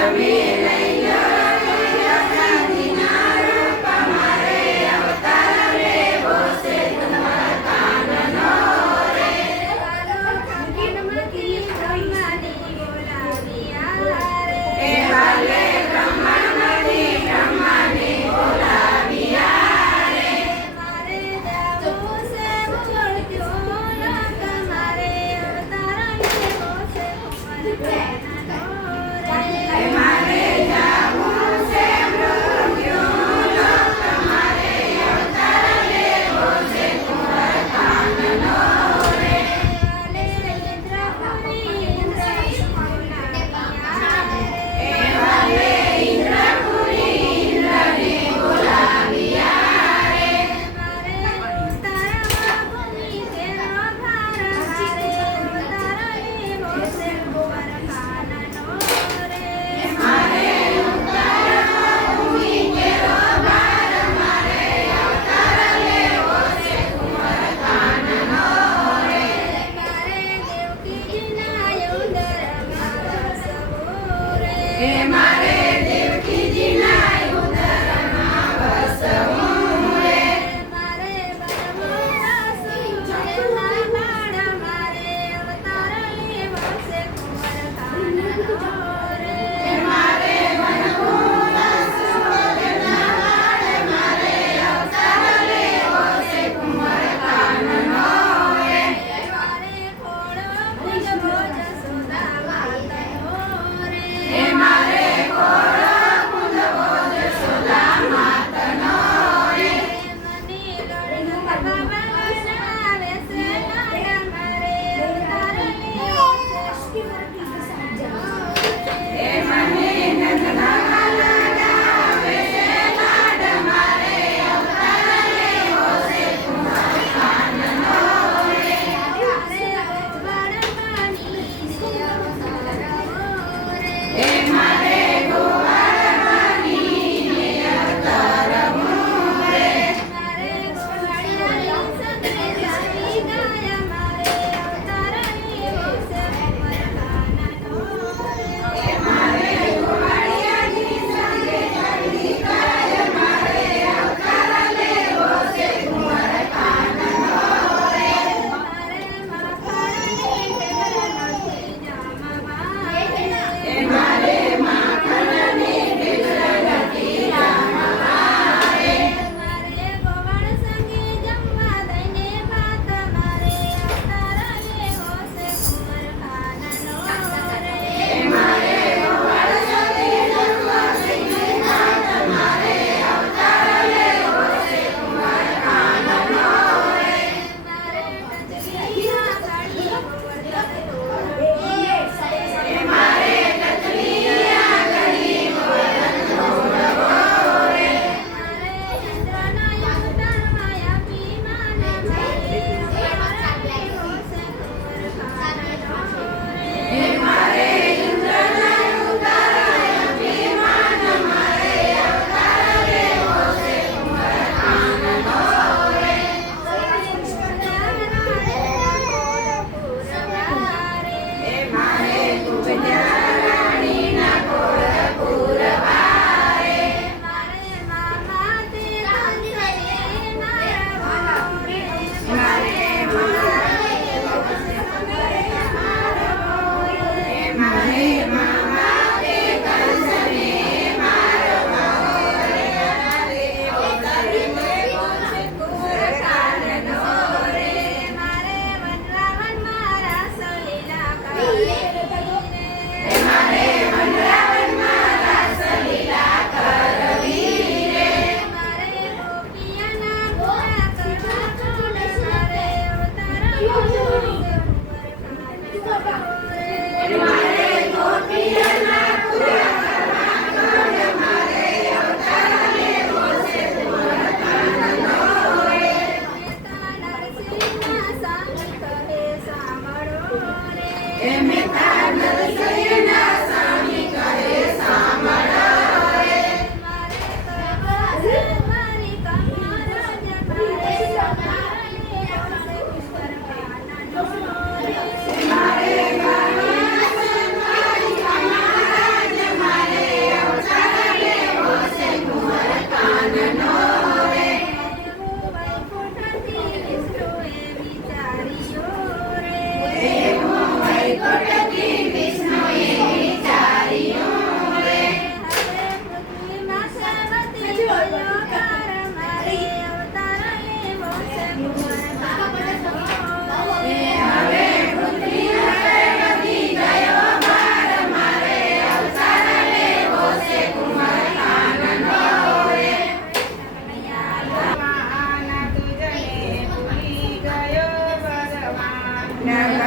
Amen. Amen.